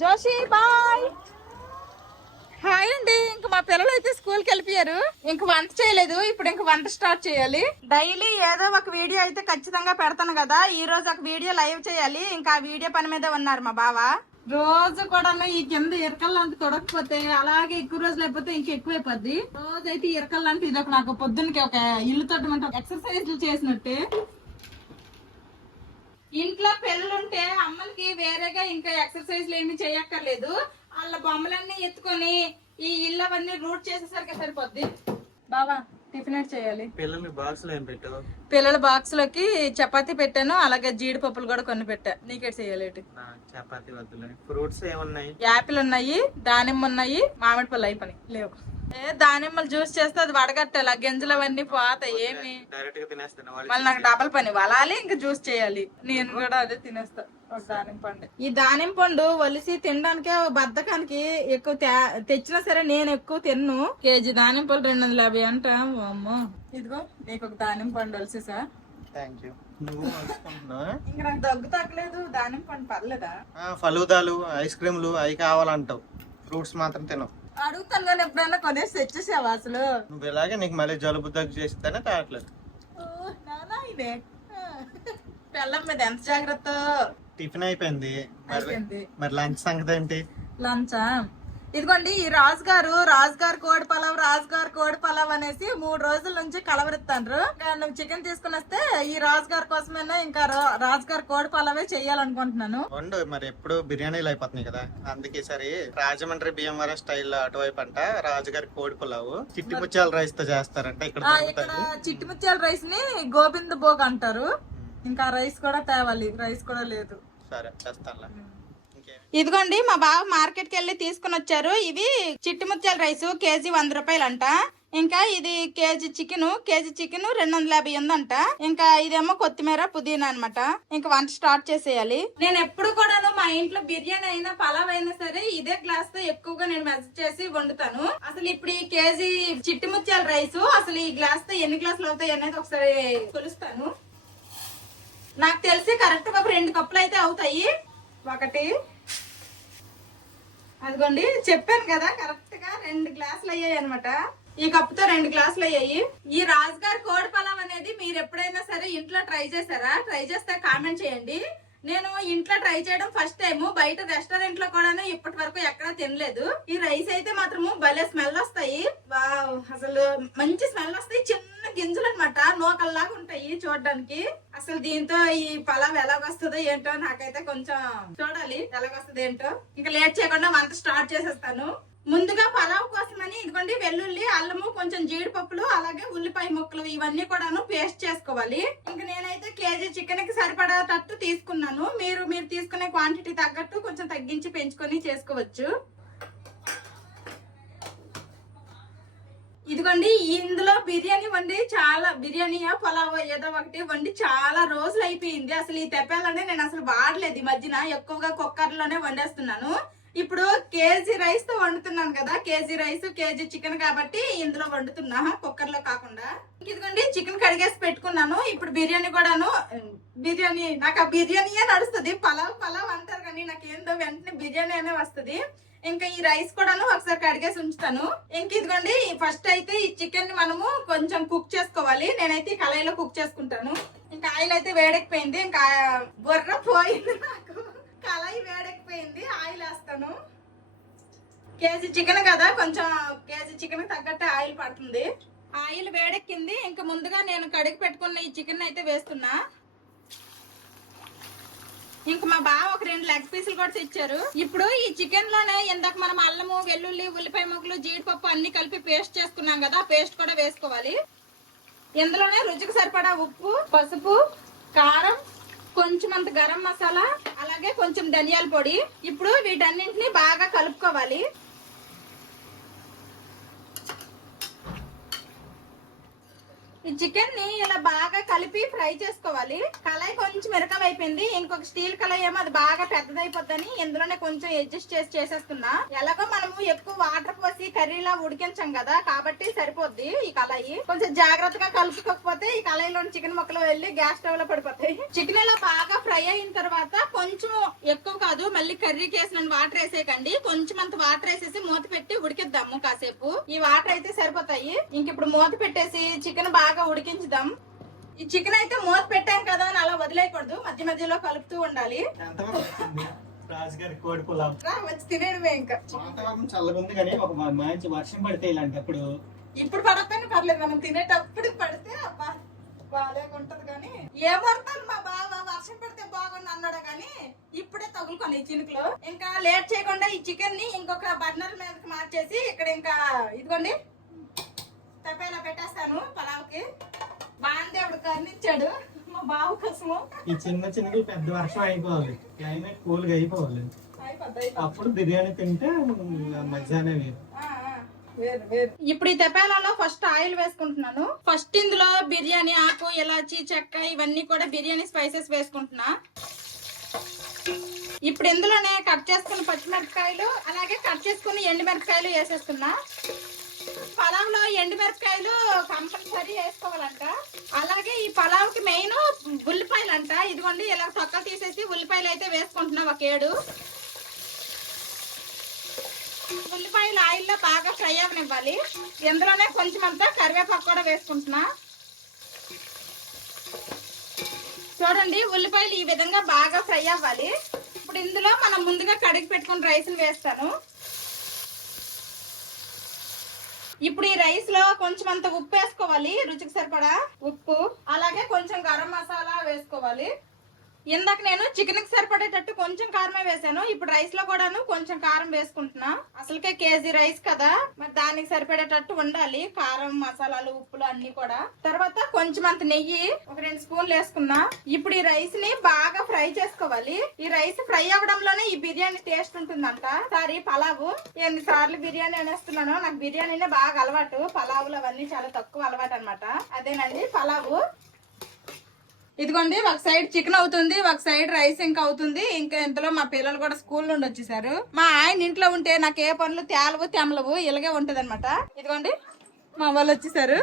Joshi bye. Hi అండి. ఇంక మా పిల్లలు అయితే స్కూల్కి వెళ్ళిపోయారు. ఇంక వంట చేయలేదు. ఇప్పుడు ఇంక వంట స్టార్ట్ చేయాలి. డైలీ ఏదో ఒక వీడియో అయితే ఖచ్చితంగా పెడతాను కదా. ఈ రోజు ఒక వీడియో లైవ్ చేయాలి. ఇంకా ఆ వీడియో పని మీద ఉన్నారు మా బావ. రోజు కూడా ఈ కింద ఇరకల్ లాంటి తొడకపోతే అలాగే ఎక్కువ రోజులు అయిపోతే ఇంక ఎక్కువైపోద్ది రోజు అయితే ఇరకల్ లాంటి ఇది ఒక నాకు పొద్దున్నకి ఒక ఇల్లు తొట్టమంటే ఎక్సర్సైజ్లు చేసినట్టే. ఇంట్లో పెళ్ళుంటే అమ్మలకి వేరేగా ఇంకా ఎక్సర్సైజ్లు ఏమి చేయక్కర్లేదు. వాళ్ళ బొమ్మలన్నీ ఎత్తుకొని ఈ ఇల్లు అవన్నీ రూట్ చేసేసరికి సరిపోద్ది. బావా టిఫిన్ చేయాలి? పిల్లల్ని బాక్స్లో ఏం పెట్టావు? పిల్లల బాక్స్లోకి చపాతీ పెట్టాను అలాగే జీడిపప్పులు కూడా కొన్ని పెట్టా. నీకేట్ చేయాలి చపాతి వద్దులని ఫ్రూట్స్ ఏమున్నాయి? యాపిల్ ఉన్నాయి దానిమ్మ ఉన్నాయి మామిడి పళ్ళు అయిపోయి లేవు. ఏ దానిమ్మలు జ్యూస్ చేస్తే అది వడగట్టాలి ఆ గింజలు అవన్నీ పోతాయి ఏమి? డైరెక్ట్గా తినేస్తాను మళ్ళీ నాకు డబల్ పని వలాలి ఇంకా జ్యూస్ చేయాలి. నేను కూడా అదే తినేస్తా. ఈ దానిమ్మ పండు వలిసి తినడానికే బద్దకానికి ఎక్కువ తే- తెచ్చినా సరే నేను ఎక్కువ తిన్ను. కేజీ దానిమ్మ పళ్ళు రెండు వందల యాభై అంట అమ్మో. ఇదిగో నీకు ఒక దానిమ్మ పండు వలిసేసా. Thank you? ఇంకా నాకు దగ్గు తగ్గలేదు దానిమ్మ పండు పర్లేదా? ఆ ఫలూదాలు ఐస్ క్రీమ్లు అవి కావాలంటావు. ఫ్రూట్స్ మాత్రం తినవు. అడుగుతాను కానీ ఎప్పుడైనా కొనేసి తెచ్చేసావా అసలు? నువ్వు ఇలాగే నీకు మళ్ళీ జలుబు దగ్గు చేస్తేనే తాగట్లేదు. ఓ, నానా ఇదే. పిల్లం మీద ఎంత జాగ్రత్త? టిఫిన్ అయిపోయింది. మరి అయిపోయింది. మరి లంచ్ సంగతి ఏంటి? లంచా? ఇదిగోండి ఈ రాజు గారు రాజు గారు కోడి పలావ్ రాజు గారు కోడి పలావ్ అనేసి మూడు రోజుల నుంచి కలవరిస్తాండ్రు నువ్వు చికెన్ తీసుకుని వస్తే ఈ రాజు గారి కోసమైనా ఇంకా రాజు గారు కోడి పలావే చెయ్యాలనుకుంటున్నాను వండు మరి ఎప్పుడు బిర్యానీలు అయిపోతున్నాయి కదా. అందుకే సరే రాజమండ్రి భీమవరం స్టైల్ అటువైపు అంట రాజుగారి కోడి పులావు. చిట్టి ముత్యాల రైస్తో చేస్తారంట ఇక్కడ చిట్టి ముత్యాల రైస్ని గోవింద భోగ్ అంటారు. ఇంకా రైస్ కూడా తేవాలి రైస్ కూడా లేదు. సరే ఇదిగోండి మా బావ మార్కెట్కి వెళ్ళి తీసుకుని వచ్చారు. ఇవి చిట్టి ముత్యాల రైస్ కేజీ వంద రూపాయలు అంట ఇంకా ఇది కేజీ చికెన్ కేజీ చికెన్ రెండు వందల యాభై ఉందంట. ఇంకా ఇదేమో కొత్తిమీర పుదీనా అన్నమాట. ఇంకా వంట స్టార్ట్ చేసేయాలి. నేను ఎప్పుడు కూడాను మా ఇంట్లో బిర్యానీ అయినా పలావ్ అయినా సరే ఇదే గ్లాస్తో ఎక్కువగా నేను మెజర్ చేసి వండుతాను. అసలు ఇప్పుడు ఈ కేజీ చిట్టి ముత్యాల రైస్ అసలు ఈ గ్లాస్తో ఎన్ని గ్లాసులు అవుతాయి అనేది ఒకసారి కొలుస్తాను. నాకు తెలిసి కరెక్ట్ ఒక రెండు కప్పులు అయితే అవుతాయి. ఒకటి. అదిగోండి చెప్పాను కదా కరెక్ట్గా రెండు గ్లాసులు అయ్యాయి అనమాట ఈ కప్పుతో రెండు గ్లాసులు అయ్యాయి. ఈ రాజుగారి కోడి పలావ్ అనేది మీరు ఎప్పుడైనా సరే ఇంట్లో ట్రై చేశారా? ట్రై చేస్తే కామెంట్ చేయండి. నేను ఇంట్లో ట్రై చేయడం ఫస్ట్ టైం బయట రెస్టారెంట్లో కూడా ఇప్పటి వరకు ఎక్కడా తినలేదు. ఈ రైస్ అయితే మాత్రము భలే స్మెల్ వస్తాయి. వావ్, అసలు మంచి స్మెల్ వస్తాయి. చిన్న గింజలు అనమాట నూకల్లాగా ఉంటాయి చూడడానికి. అసలు దీంతో ఈ పలావ్ ఎలాగొస్తుందో ఏంటో నాకైతే కొంచెం చూడాలి ఎలాగొస్తుంది ఏంటో ఇంకా లేట్ చేయకుండా వంట స్టార్ట్ చేసేస్తాను. ముందుగా పలావ్ కోసమని ఇదిగోండి వెల్లుల్లి అల్లము కొంచెం జీడిపప్పులు అలాగే ఉల్లిపాయ ముక్కలు ఇవన్నీ కూడాను పేస్ట్ చేసుకోవాలి. ఇంకా నేనైతే కేజీ చికెన్కి సరిపడేటట్టు తీసుకున్నాను. మీరు మీరు తీసుకునే క్వాంటిటీ తగ్గట్టు కొంచెం తగ్గించి పెంచుకొని చేసుకోవచ్చు. ఇదిగోండి ఇందులో బిర్యానీ వండి చాలా బిర్యానీ పలావ్ ఏదో ఒకటి వండి చాలా రోజులు అయిపోయింది. అసలు ఈ తెప్పాలంటే నేను అసలు వాడలేదు. ఈ మధ్యన ఎక్కువగా కుక్కర్లోనే వండేస్తున్నాను. ఇప్పుడు కేజీ రైస్తో వండుతున్నాను కదా కేజీ రైస్ కేజీ చికెన్ కాబట్టి ఇందులో వండుతున్నా కుక్కర్లో కాకుండా. ఇదిగోండి చికెన్ కడిగేసి పెట్టుకున్నాను. ఇప్పుడు బిర్యానీ కూడాను బిర్యానీ నాకు ఆ బిర్యానీయే నడుస్తుంది. పలావ్ పలావ్ అంటారు కానీ నాకు ఏందో వెంటనే బిర్యానీ అనే వస్తుంది. ఇంకా ఈ రైస్ కూడాను ఒకసారి కడిగేసి ఉంచుతాను. ఇంక ఇదిగోండి ఫస్ట్ అయితే ఈ చికెన్ని మనము కొంచెం కుక్ చేసుకోవాలి. నేనైతే ఈ కళాయిలో కుక్ చేసుకుంటాను. ఇంకా ఆయిల్ అయితే వేడెక్కిపోయింది. ఇంకా బుర్ర పోయింది నాకు. కళాయి వేడెక్కిపోయింది. ఆయిల్ వేస్తాను. కేజీ చికెన్ కదా కొంచెం కేజీ చికెన్ తగ్గట్టే ఆయిల్ పడుతుంది. ఆయిల్ వేడెక్కింది. ఇంకా ముందుగా నేను కడిగి పెట్టుకున్న ఈ చికెన్ అయితే వేస్తున్నా. ఇంక మా బావ ఒక రెండు లెగ్ పీసులు కూడా తెచ్చారు. ఇప్పుడు ఈ చికెన్లోనే ఇందాక మనం అల్లము వెల్లుల్లి ఉల్లిపాయ ముక్కలు జీడిపప్పు అన్ని కలిపి పేస్ట్ చేసుకున్నాం కదా పేస్ట్ కూడా వేసుకోవాలి. ఇందులోనే రుచికి సరిపడా ఉప్పు పసుపు కారం కొంచెం అంత గరం మసాలా అలాగే కొంచెం ధనియాల పొడి. ఇప్పుడు వీటన్నింటిని బాగా కలుపుకోవాలి. ఈ చికెన్ని ఇలా బాగా కలిపి ఫ్రై చేసుకోవాలి. కళాయి కొంచెం మిరకమైపోయింది అయిపోయింది. ఇంకొక స్టీల్ కళాయి ఏమో అది బాగా పెద్దదైపోద్దని ఇందులోనే కొంచెం అడ్జస్ట్ చేసి చేసేస్తున్నా. ఎలాగో మనము ఎక్కువ వాటర్ పోసి కర్రీలా ఉడికించాం కదా కాబట్టి సరిపోద్ది ఈ కళాయి. కొంచెం జాగ్రత్తగా కలుపుకోకపోతే ఈ కళాయిలో చికెన్ ముక్కలు వెళ్ళి గ్యాస్ స్టవ్లో పడిపోతాయి. చికెన్ ఇలా బాగా ఫ్రై అయిన తర్వాత కొంచెం ఎక్కువ కాదు మళ్ళీ కర్రీకి వేసిన వాటర్ వేసేయకండి. కొంచెం అంత వాటర్ వేసేసి మూత పెట్టి ఉడికిద్దాము కాసేపు. ఈ వాటర్ అయితే సరిపోతాయి. ఇంక ఇప్పుడు మూత పెట్టేసి చికెన్ బాగా ఉడికించుదాం. ఈ చికెన్ అయితే మూత పెట్టాం కదా అని అలా వదిలేయకూడదు. మధ్య మధ్యలో కలుపుతూ ఉండాలి? రాజుగారి కోడి పులావ్. రా, వచ్చి తినేయడమే ఇంకా. వాతావరణం చల్లగా ఉంది కానీ ఒక మ- మంచి వర్షం పడితే ఇలాంటప్పుడు. ఇప్పుడు పడకపోయినా పర్లేదు మనం తినేటప్పుడు పడితే అబ్బా బాగాలేగా ఉంటది కానీ. ఏమడతాను మా బావ వర్షం పడితే బాగుంది అన్నాడు కానీ ఇప్పుడే తగులుకొని ఈ చినుకులు. ఇంకా లేట్ చేయకుండా ఈ చికెన్ని ఇంకొక బర్నర్ మీదకి మార్చేసి ఇక్కడ ఇంకా ఇదిగోండి తప్పేలా పెట్టేస్తాను పలావ్కి. బాందేవుడు కర్ణించాడు మా బావ కోసము. ఈ చిన్న చిన్నవి పెద్ద వర్షం అయిపోవాలి. క్లైమేట్ కూల్గా అయిపోవాలి అప్పుడు బిర్యానీ తింటే మధ్యాహ్నం వేరు. ఆ, ఆ. ఇప్పుడు ఈ తెపాలలో ఫస్ట్ ఆయిల్ వేసుకుంటున్నాను. ఫస్ట్ ఇందులో బిర్యానీ ఆకు ఇలాచి చెక్క ఇవన్నీ కూడా బిర్యానీ స్పైసెస్ వేసుకుంటున్నా. ఇప్పుడు ఇందులోనే కట్ చేసుకున్న పచ్చిమిరపకాయలు అలాగే కట్ చేసుకున్న ఎండుమిరపకాయలు వేసేస్తున్నా. పలావ్లో ఎండుమిరపకాయలు కంపల్సరీ వేసుకోవాలంట. అలాగే ఈ పలావ్కి మెయిన్ ఉల్లిపాయలు అంట ఇదిగోండి ఇలా తొక్కలు తీసేసి ఉల్లిపాయలు అయితే వేసుకుంటున్నా ఒక ఏడు. ఉల్లిపాయలు ఆయిల్లో బాగా ఫ్రై అవ్వనివ్వాలి ఇందులోనే కొంచెం అంతా కరివేపాకు కూడా వేసుకుంటున్నా. చూడండి ఉల్లిపాయలు ఈ విధంగా బాగా ఫ్రై అవ్వాలి. ఇప్పుడు ఇందులో మనం ముందుగా కడిగి పెట్టుకుని రైస్ని వేస్తాను. ఇప్పుడు ఈ రైస్లో కొంచెం అంత ఉప్పు వేసుకోవాలి రుచికి సరిపడా ఉప్పు. అలాగే కొంచెం గరం మసాలా వేసుకోవాలి. ఇందాక నేను చికెన్కి సరిపడేటట్టు కొంచెం కారమే వేసాను. ఇప్పుడు రైస్లో కూడాను కొంచెం కారం వేసుకుంటున్నా. అసలుకే కేజీ రైస్ కదా. మరి దానికి సరిపడేటట్టు ఉండాలి. కారం మసాలాలు ఉప్పులు అన్ని కూడా. తర్వాత కొంచెం అంత నెయ్యి ఒక రెండు స్పూన్లు వేసుకున్నా. ఇప్పుడు ఈ రైస్ని బాగా ఫ్రై చేసుకోవాలి. ఈ రైస్ ఫ్రై అవ్వడంలోనే ఈ బిర్యానీ టేస్ట్ ఉంటుందంట. సారీ పలావు. ఎన్ని సార్లు బిర్యానీ అనేస్తున్నాను నాకు బిర్యానీనే బాగా అలవాటు. పలావులు అవన్నీ చాలా తక్కువ అలవాటు అనమాట అదేనండి పలావు. ఇదిగోండి ఒక సైడ్ చికెన్ అవుతుంది ఒక సైడ్ రైస్ ఇంకా అవుతుంది. ఇంకా ఇంతలో మా పిల్లలు కూడా స్కూల్ నుండి వచ్చేసారు. మా ఆయన ఇంట్లో ఉంటే నాకు ఏ పనులు తేలవు తెమలవు ఇలాగే ఉంటది ఇదిగోండి మా వాళ్ళు వచ్చేసారు.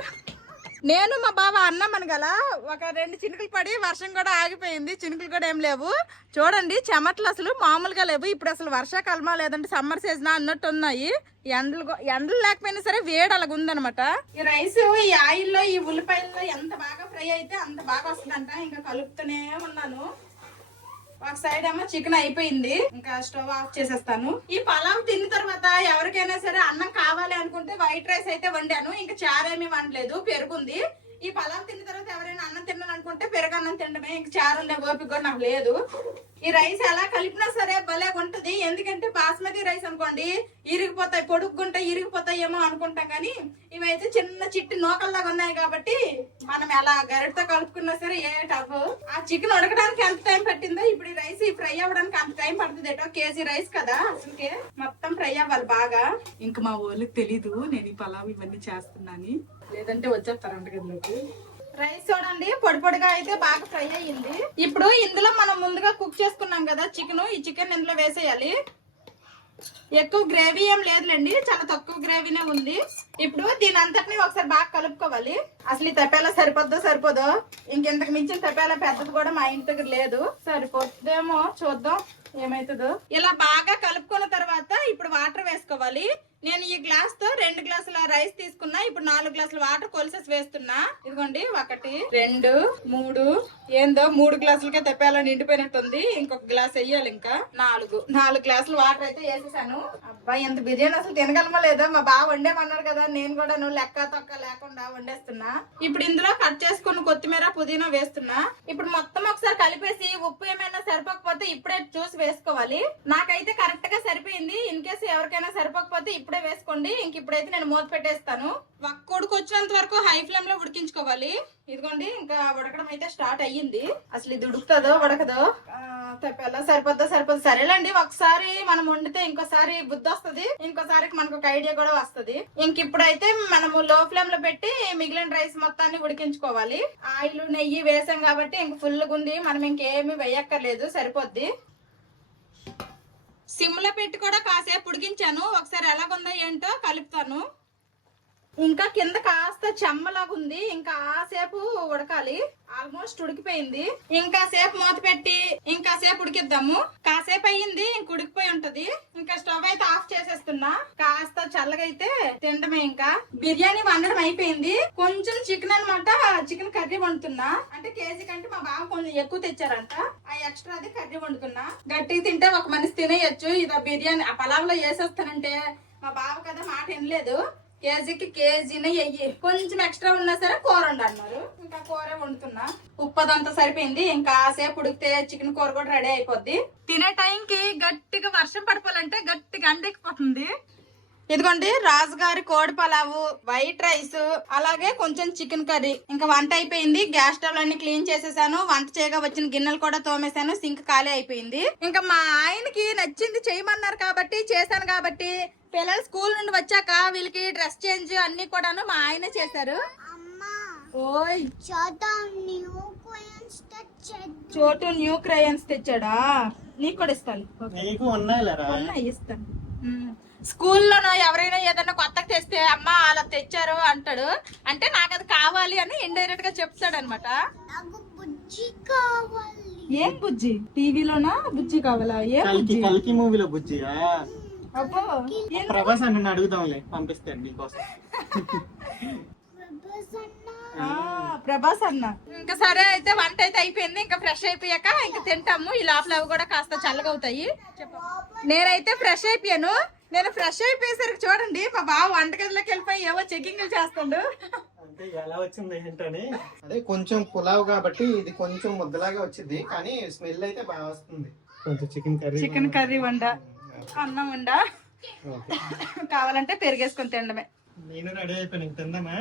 నేను మా బావ అన్నం అనగల ఒక రెండు చినుకులు పడి వర్షం కూడా ఆగిపోయింది. చినుకులు కూడా ఏం లేవు. చూడండి చెమట్లు అసలు మామూలుగా లేవు. ఇప్పుడు అసలు వర్షాకాలమా లేదంటే సమ్మర్ సీజన్ అన్నట్టు ఉన్నాయి. ఎండలు ఎండలు లేకపోయినా సరే వేడి అలాగ ఉందనమాట ఈ రైస్ ఈ ఆయిల్లో ఈ ఉల్లిపాయల్లో ఎంత బాగా ఫ్రై అయితే అంత బాగా వస్తుందంట. ఇంకా కలుపుతూనే ఉన్నాను. ఒక సైడ్ ఏమో చికెన్ అయిపోయింది. ఇంకా స్టవ్ ఆఫ్ చేసేస్తాను. ఈ పలావ్ తిన్న తర్వాత ఎవరికైనా సరే అన్నం కావాలి అనుకుంటే వైట్ రైస్ అయితే వండాను. ఇంకా చారేమీ వండలేదు పెరుగుంది. ఈ పలావ్ తిన్న తర్వాత ఎవరైనా అన్నం తినాలనుకుంటే అనుకుంటే పెరుగు అన్నం తినడమే. ఇంకా చారు ఉండే ఓపిక కూడా నాకు లేదు. ఈ రైస్ ఎలా కలిపినా సరే భలే ఉంటది. ఎందుకంటే బాస్మతి రైస్ అనుకోండి ఇరిగిపోతాయి పొడుగ్గుంటే ఇరిగిపోతాయి ఏమో అనుకుంటాం కానీ ఇవైతే చిన్న చిట్టి నోకల్లాగా ఉన్నాయి కాబట్టి మనం ఎలా గరిటతో కలుపుకున్నా సరే ఏ టఫ్ ఆ చికెన్ ఉడకడానికి ఎంత టైం పట్టిందో ఇప్పుడు ఈ రైస్ ఫ్రై అవ్వడానికి అంత టైం పడుతుంది. ఏటో కేజీ రైస్ కదా అసలుకే మొత్తం ఫ్రై అవ్వాలి బాగా. ఇంకా మా వాళ్ళకి తెలీదు నేను ఈ పలావ్ ఇవన్నీ చేస్తున్నాను. లేదంటే వచ్చేస్తారు వంటగదిలోకి రైస్ చూడండి పొడి పొడిగా అయితే బాగా ఫ్రై అయ్యింది. ఇప్పుడు ఇందులో మనం ముందుగా కుక్ చేసుకున్నాం కదా చికెన్. ఈ చికెన్ ఇందులో వేసేయాలి. ఎక్కువ గ్రేవీ ఏం లేదులేండి చాలా తక్కువ గ్రేవీనే ఉంది. ఇప్పుడు దీని అంతటిని ఒకసారి బాగా కలుపుకోవాలి. అసలు ఈ తపేలా సరిపోద్దో సరిపోదో? ఇంకెంతకు మించిన తపేలా పెద్దది కూడా మా ఇంటి దగ్గర లేదు. సరిపోద్దేమో చూద్దాం ఏమవుతుందో ఇలా బాగా కలుపుకున్న తర్వాత ఇప్పుడు వాటర్ వేసుకోవాలి. నేను ఈ గ్లాస్తో రెండు గ్లాసుల రైస్ తీసుకున్నా. ఇప్పుడు నాలుగు గ్లాసుల వాటర్ కొలిసేసి వేస్తున్నా. ఇదిగోండి ఒకటి రెండు మూడు ఏందో మూడు గ్లాసులకే తెప్పాలని నిండిపోయినట్టుంది. ఇంకొక గ్లాస్ వేయాలి ఇంకా. నాలుగు. నాలుగు గ్లాసులు వాటర్ అయితే వేసేసాను. అబ్బాయి ఎంత బిర్యానీ అసలు తినగలమా లేదా. మా బాగా వండేమన్నారు కదా నేను కూడా నువ్వు లెక్క తొక్క లేకుండా వండేస్తున్నా. ఇప్పుడు ఇందులో కట్ చేసుకున్న కొత్తిమీర పుదీనా వేస్తున్నా. ఇప్పుడు మొత్తం ఒకసారి కలిపేసి ఉప్పు ఏమైనా సరిపోకపోతే ఇప్పుడే చూసి వేసుకోవాలి. నాకైతే కరెక్ట్గా సరిపోయింది. ఇన్ కేసు ఎవరికైనా సరిపోకపోతే ఇప్పుడు వేసుకోండి. ఇంక ఇప్పుడైతే నేను మూత పెట్టేస్తాను. ఒక్క ఉడుకు వచ్చినంత వరకు హై ఫ్లేమ్లో ఉడికించుకోవాలి. ఇదిగోండి ఇంకా ఉడకడం అయితే స్టార్ట్ అయ్యింది. అసలు ఇది ఉడుకుతుందో ఉడకదో తెప్పాలా సరిపోద్దా సరిపోద్దు. సరేలేండి ఒకసారి మనం వండితే ఇంకోసారి బుద్ధి వస్తుంది. ఇంకోసారికి మనకు ఒక ఐడియా కూడా వస్తుంది. ఇంక ఇప్పుడైతే మనము లో ఫ్లేమ్లో పెట్టి మిగిలిన రైస్ మొత్తాన్ని ఉడికించుకోవాలి. ఆయిల్ నెయ్యి వేసాం కాబట్టి ఇంక ఫుల్ ఉంది. మనం ఇంకేమీ వేయక్కర్లేదు సరిపోద్ది. సిమ్లో పెట్టి కూడా కాసేపు ఉడికించాను. ఒకసారి ఎలాగుందో ఏంటో కలుపుతాను. ఇంకా కింద కాస్త చెమ్మలాగా ఉంది ఇంకా సేపు ఉడకాలి. ఆల్మోస్ట్ ఉడికిపోయింది. ఇంకా సేపు మూత పెట్టి ఇంకా సేపు ఉడికిద్దాము. కాసేపు అయ్యింది ఇంక ఉడికిపోయి ఉంటది. ఇంకా స్టవ్ అయితే ఆఫ్ చేసేస్తున్నా. కాస్త చల్లగా అయితే తినడమే ఇంకా. బిర్యానీ వండడం అయిపోయింది. కొంచెం చికెన్ అనమాట చికెన్ కర్రీ వండుతున్నా. అంటే కేజీ కంటే మా బావ కొంచెం ఎక్కువ తెచ్చారంట. ఎక్స్ట్రా అది కర్రీ వండుకున్నా గట్టిగా తింటే ఒక మనిషి తినేయచ్చు. ఇది బిర్యానీ ఆ పలావ్లో వేసేస్తానంటే మా బావ కదా మాట వినలేదు. కేజీకి కేజీనే వెయ్యి. కొంచెం ఎక్స్ట్రా ఉన్నా సరే కూర వండు అన్నారు ఇంకా కూర వండుతున్నా. ఉప్పదంతా సరిపోయింది. ఇంకా సేపు ఉడికితే చికెన్ కూర కూడా రెడీ అయిపోద్ది. తినే టైంకి గట్టిగా వర్షం పడిపోవాలంటే గట్టిగా అండెక్కిపోతుంది ఇదిగోండి రాజుగారి కోడి పలావు వైట్ రైస్ అలాగే కొంచెం చికెన్ కర్రీ. ఇంకా వంట అయిపోయింది. గ్యాస్ స్టవ్ అన్ని క్లీన్ చేసేసాను. వంట చేయగా వచ్చిన గిన్నెలు కూడా తోమేశాను. సింక్ ఖాళీ అయిపోయింది. ఇంకా మా ఆయనకి నచ్చింది చేయమన్నారు కాబట్టి చేశాను కాబట్టి పిల్లలు స్కూల్ నుండి వచ్చాక వీళ్ళకి డ్రెస్ చేంజ్ అన్ని కూడాను మా ఆయన చేశారు. ఓయ్! చోటు న్యూ క్రయన్స్ తెచ్చాడా. నీకు కూడా ఇస్తాను. ఇస్తాను. స్కూల్లోనో ఎవరైనా ఏదైనా కొత్తగా తెస్తే అమ్మ అలా తెచ్చారు అంటాడు. అంటే నాకు అది కావాలి అని ఇండైరెక్ట్గా చెప్తాడు అనమాట ఏం బుజ్జి? టీవీలోనా బుజ్జి కావాలా? ఏం కల్కి బుజ్జి? కల్కి మూవీలో బుజ్జియా అబ్బో ఏం- ప్రభాస్ అని అడుగుదాంలే నీకోసం. ఆ, ప్రభాస్ అన్న. ఇంకా సరే అయితే వంట అయితే అయిపోయింది. ఇంకా ఫ్రెష్ అయిపోయాక ఇంకా తింటాము. ఈ లోపల అవి కూడా కాస్త చల్లగా అవుతాయి. నేనైతే ఫ్రెష్ అయిపోయాను. నేను ఫ్రెష్ అయిపోయేసరికి చూడండి మా బావ వంటగదిలోకి వెళ్ళిపోయి ఏవో చెకింగ్లు చేస్తుండు. అంటే ఎలా వచ్చింది ఏంటని? అదే కొంచెం పులావ్ కాబట్టి ఇది కొంచెం ముద్దలాగా వచ్చింది కానీ స్మెల్ అయితే బాగా వస్తుంది. కొంచెం చికెన్ కర్రీ చికెన్ కర్రీ వండ? అన్నం వండ? కావాలంటే పెరిగేసుకొని తినడమే. నేను రెడీ అయిపోయాను తిందామా?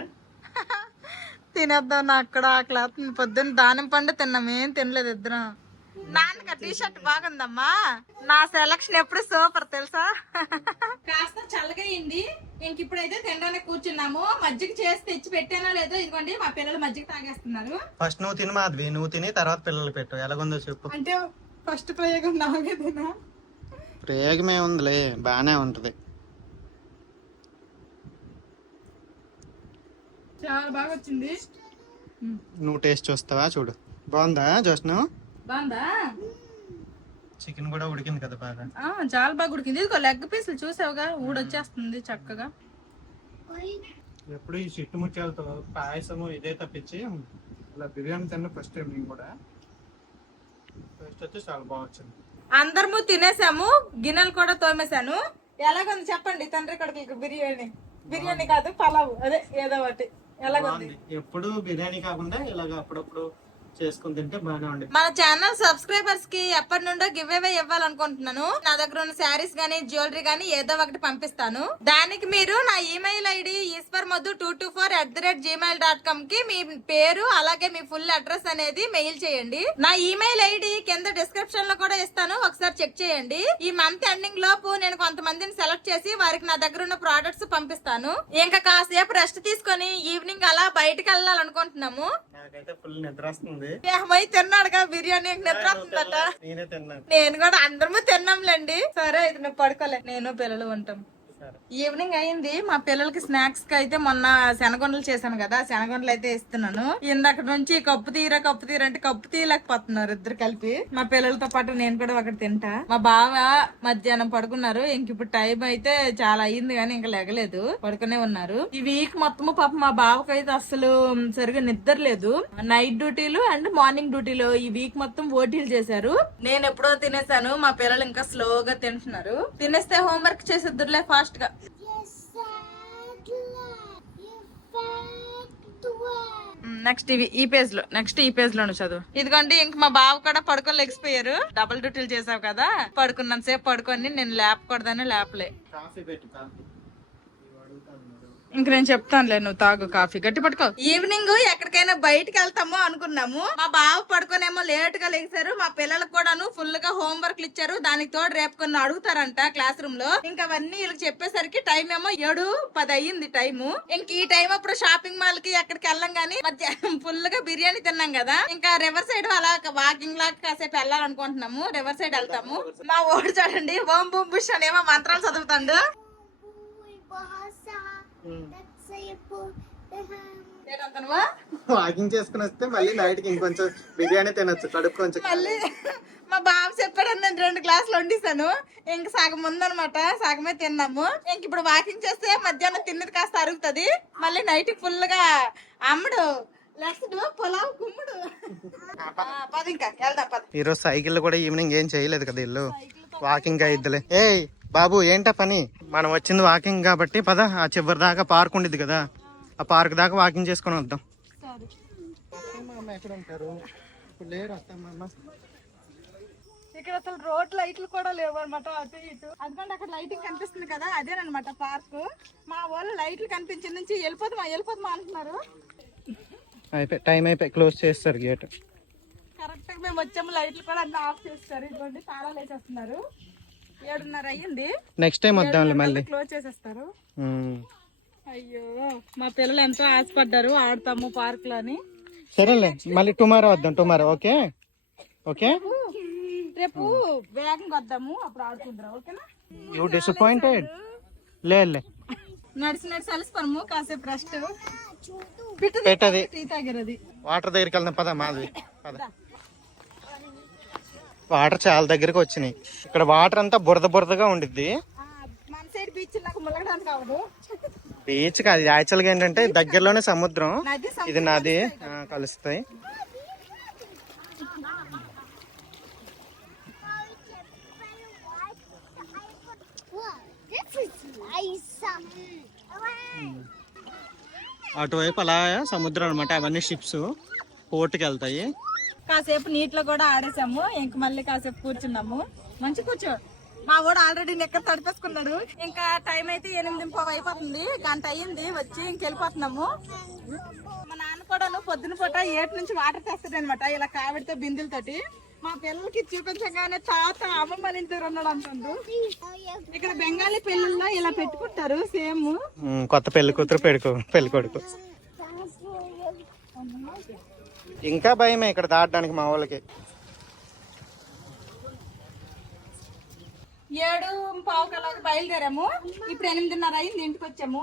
తినేద్దాం నాకు కూడా ఆకలి అవుతుంది. పొద్దున్న దానిమ్మ పండు తిన్నాం ఏం తినలేదు ఇద్దరం. నాన్నక టీ షర్ట్ బాగుందమ్మా. నా సెలక్షన్ ఎప్పుడు సూపర్ తెలుసా? కాస్త చల్లగా అయింది. ఇంక ఇప్పుడైతే తినడానికి కూర్చున్నాము. మజ్జిగ చేసి తెచ్చి పెట్టానో లేదో ఇదిగోండి మా పిల్లలు మజ్జిగ తాగేస్తున్నారు. ఫస్ట్ నువ్వు తిని మాధవి నువ్వు తిని తర్వాత పిల్లలు పెట్టు. ఎలాగుందో చెప్పు. అంటే ఫస్ట్ ప్రయోగం నాకే తినా? ప్రయోగమే ఉందిలే బాగానే ఉంటది. చాలా బాగా వచ్చింది నువ్వు టేస్ట్ చూస్తావా? చూడు. బాగుందా జోష్ను? బాగుందా? చికెన్ కూడా ఉడికింది కదా బాగా. ఆ, చాలా బాగా ఉడికింది. ఇదిగో లెగ్ పీసులు చూసావుగా? ఊడొచ్చేస్తుంది చక్కగా. ఎప్పుడు ఈ చిట్టు ముత్యాలతో పాయసము ఇదే తప్పించి ఇలా బిర్యానీ తిన్న ఫస్ట్ టైం నేను కూడా. టేస్ట్ వచ్చి చాలా బాగా వచ్చింది. అందరము తినేసాము గిన్నెలు కూడా తోమేశాను. ఎలాగుంది చెప్పండి తండ్రి కొడుకులకి బిర్యానీ? బిర్యానీ కాదు పలావ్. అదే ఏదో ఒకటి. ఎలాగుంది? ఎప్పుడు బిర్యానీ కాకుండా ఇలాగ అప్పుడప్పుడు చేసుకుని తింటే బాగానే ఉండేది మన ఛానల్ సబ్స్క్రైబర్స్కి ఎప్పటి నుండో గివ్ అవే ఇవ్వాలనుకుంటున్నాను. నా దగ్గర ఉన్న శారీస్ గానీ జ్యువెలరీ గానీ ఏదో ఒకటి పంపిస్తాను. దానికి మీరు నా email ID Eshwar Madhu two two four at the rate Gmail dot కామ్కి మీ పేరు అలాగే మీ ఫుల్ అడ్రస్ అనేది మెయిల్ చేయండి. నా ఈమెయిల్ ఐడి కింద డిస్క్రిప్షన్లో కూడా ఇస్తాను. ఒకసారి చెక్ చేయండి. ఈ మంత్ ఎండింగ్ లోపు నేను కొంతమందిని సెలెక్ట్ చేసి వారికి నా దగ్గర ఉన్న ప్రోడక్ట్స్ పంపిస్తాను. ఇంకా కాసేపు రెస్ట్ తీసుకొని ఈవినింగ్ అలా బయటకు వెళ్ళాలనుకుంటున్నాము. నాకైతే ఫుల్ నిద్ర వస్తుంది. ఏమై తిన్నాడుగా బిర్యానీ నిద్ర వస్తుందట నేనే తిన్నాను. నేను కూడా అందరము తిన్నాంలేండి. సరే అయితే నువ్వు పడుకోలే. నేను పిల్లలు ఉంటాం. ఈవినింగ్ అయింది. మా పిల్లలకి స్నాక్స్కి అయితే మొన్న శనగొండలు చేశాను కదా శనగొండలు అయితే ఇస్తున్నాను. ఇందక్కడ నుంచి కప్పు తీరా కప్పు తీరా అంటే కప్పు తీయలేకపోతున్నారు ఇద్దరు కలిపి. మా పిల్లలతో పాటు నేను కూడా ఒకటి తింటా. మా బావ మధ్యాహ్నం పడుకున్నారు. ఇంక ఇప్పుడు టైం అయితే చాలా అయింది కానీ ఇంకా లెగలేదు. పడుకునే ఉన్నారు. ఈ వీక్ మొత్తము పాప మా బావకి అయితే అసలు సరిగా నిద్ర లేదు. నైట్ డ్యూటీలు అండ్ మార్నింగ్ డ్యూటీలు ఈ వీక్ మొత్తం ఓటీలు చేశారు. నేను ఎప్పుడో తినేసాను. మా పిల్లలు ఇంకా స్లోగా తింటున్నారు. తినేస్తే హోంవర్క్ చేసేద్దరులే ఫాస్ట్ గా ఉమ్, నెక్స్ట్ ఇవి ఈ పేజ్లో నెక్స్ట్ ఈ పేజ్ లోను చదువు. ఇదిగోండి ఇంక మా బావ కూడా పడుకొని లెగిసిపోయారు. డబుల్ డ్యూటీలు చేసావు కదా. పడుకున్నాను సేపు పడుకొని నేను లేపకూడదని లేపలే. కాఫీ పెట్టు కాఫీ ఇంక నేను చెప్తానులే నువ్వు తాగు కాఫీ. గట్టి పట్టుకో. ఈవినింగ్ ఎక్కడికైనా బయటికి వెళ్తాము అనుకున్నాము. మా బావ పడుకోనేమో లేట్గా లేచారు. మా పిల్లలకు కూడాను ఫుల్గా హోంవర్క్లు ఇచ్చారు. దానికి తోడు రేపు కొన్ని అడుగుతారంట క్లాస్ రూమ్లో. ఇంకా అవన్నీ వీళ్ళకి చెప్పేసరికి టైం ఏమో ఏడు పది అయ్యింది టైము. ఇంక ఈ టైం అప్పుడు షాపింగ్ మాల్కి ఎక్కడికి వెళ్ళాం గానీ మధ్యాహ్నం ఫుల్గా బిర్యానీ తిన్నాం కదా. ఇంకా రివర్ సైడ్ అలా వాకింగ్ లాగా కాసేపు వెళ్ళాలనుకుంటున్నాము. రివర్ సైడ్ వెళ్తాము. మా ఓడి చూడండి ఓం బూమ్ బుష్ అనేమో మంత్రాలు చదువుతాడు. వాకింగ్ చేసుకుని వస్తే మళ్ళీ నైట్కి ఇంకొంచెం బిర్యానీ తినొచ్చు కడుపు కొంచెం మళ్ళీ మా బాబు చెప్పాడని నేను రెండు గ్లాసులు వండిస్తాను. ఇంక సగం ఉందన్నమాట సగమే తిన్నాము. ఇంక ఇప్పుడు వాకింగ్ చేస్తే మధ్యాహ్నం తిన్నది కాస్త అరుగుతుంది. మళ్ళీ నైట్ ఫుల్గా అమ్ముడు నెక్స్ట్ పొలావు కుమ్ముడు. ఆ, పద. ఇంకా వెళ్దాం పద. ఈ రోజు సైకిల్ కూడా ఈవినింగ్ ఏం చేయలేదు కదా ఇల్లు? వాకింగ్ అయిద్దిలే. ఏయ్! బాబు ఏంటా పని? మనం వచ్చింది వాకింగ్ కాబట్టి పద ఆ చివరి దాకా పార్క్ ఉండిద్ది కదా. ఆ పార్క్ దాకా వాకింగ్ చేసుకొని వద్దాం. ఎక్కడ ఉంటారు ఇప్పుడు లేరు వస్తామమ్మ ఇక్కడ అసలు రోడ్ లైట్లు కూడా లేవు అనమాట అటు ఇటు. అందుకంటే అక్కడ లైటింగ్ కనిపిస్తుంది కదా అదేనమాట పార్క్. మా వాళ్ళు లైట్లు కనిపించిన నుంచి వెళ్ళిపోతామా వెళ్ళిపోతామా అంటున్నారు. అయిపోయి టైం అయిపోయి క్లోజ్ చేస్తారు గేట్. కరెక్ట్గా మేము వచ్చాము లైట్లు కూడా అన్ని ఆఫ్ చేస్తారు. ఇదిగోండి తాళాలు వేసేస్తున్నారు. ఏడున్నర అయ్యింది. నెక్స్ట్ టైం వద్దాంలే మళ్ళీ. క్లోజ్ చేసేస్తారు. అయ్యో మా పిల్లలు ఎంతో ఆశపడ్డారు ఆడతాము పార్క్లో అని సరేలే మళ్ళీ టుమారో వద్దాం టుమారో ఓకే? ఓకే? రేపు వేగంగా వద్దాము అప్పుడు ఆడుకుంటారు ఓకేనా? యూ డిసప్పాయింటెడ్ లేదులే నడిచి నడిచి అలసిపోము కాసేపు రెస్ట్ పెట్టది. వాటర్ దగ్గరికి వెళ్దాం పద మాది పద. వాటర్ చాలా దగ్గరికి వచ్చినాయి. ఇక్కడ వాటర్ అంతా బురద బురదగా ఉండిద్ది. బీచ్ కాదు యాక్చువల్గా ఏంటంటే దగ్గరలోనే సముద్రం. ఇది నది. కలుస్తాయి. అటువైపు అలా సముద్రం అనమాట అవన్నీ షిప్స్ పోర్టుకి వెళ్తాయి కాసేపు నీటిలో కూడా ఆడేసాము. ఇంక మళ్ళీ కాసేపు కూర్చున్నాము. మంచి కూర్చో. మా వాడు ఆల్రెడీ నెక్క తడిపేసుకున్నాడు. ఇంకా టైం అయితే ఎనిమిది పావు అయిపోతుంది. గంట అయ్యింది. వచ్చి ఇంక వెళ్ళిపోతున్నాము. మా నాన్న కూడా పొద్దున పూట ఏటు నుంచి వాటర్ తెస్తాడు అనమాట ఇలా కావిడితో బిందులతోటి. మా పిల్లలకి చూపించగానే తాత అమ్మమ్మ ఇంటి ఉన్నాడు అంటుండు. ఇక్కడ బెంగాలీ పెళ్ళిళ్ళలో ఇలా పెట్టుకుంటారు. సేమ్. కొత్త పెళ్ళి కూతురు పెళ్ళి కొడుకు ఇంకా భయమే ఇక్కడ దాటడానికి మా వాళ్ళకి. ఏడు పావు బయలుదేరాము. ఇప్పుడు ఎనిమిదిన్నర అయింది ఇంటికి వచ్చాము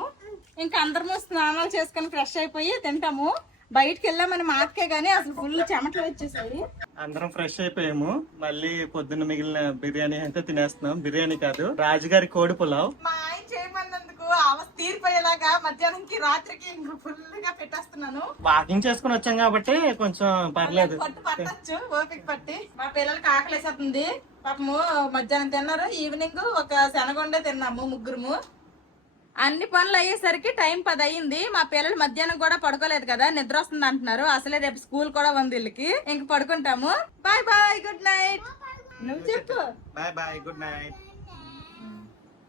ఇంకా అందరము స్నానాలు చేసుకొని ఫ్రెష్ అయిపోయి తింటాము. బయటికి వెళ్ళామని మాటకే గానీ అసలు ఫుల్ చెమటలు వచ్చేసాయి. అందరం ఫ్రెష్ అయిపోయాము. మళ్ళీ పొద్దున్న మిగిలిన బిర్యానీ అయితే తినేస్తున్నాం. బిర్యానీ కాదు రాజుగారి కోడి పులావ్. మా ఆయన చేయమన్నందుకు అవస్థ తీరిపోయేలాగా మధ్యాహ్నంకి రాత్రికి ఇంక ఫుల్గా పెట్టేస్తున్నాను. వాకింగ్ చేసుకుని వచ్చాం కాబట్టి కొంచెం పర్లేదు. పట్టు పట్టచ్చు ఓపిక పట్టి. మా పిల్లలకి ఆకలేసేస్తుంది. పాపము మధ్యాహ్నం తిన్నారు ఈవినింగ్ ఒక శనగొండే తిన్నాము ముగ్గురుము. అన్ని పనులు అయ్యేసరికి టైం పది అయ్యింది మా పిల్లలు మధ్యాహ్నం కూడా పడుకోలేదు కదా నిద్ర వస్తుంది అంటున్నారు. అసలే రేపు స్కూల్ కూడా ఉంది వీళ్ళకి. ఇంక పడుకుంటాము. Bye bye good night. నువ్వు చెప్పు. Bye bye good night.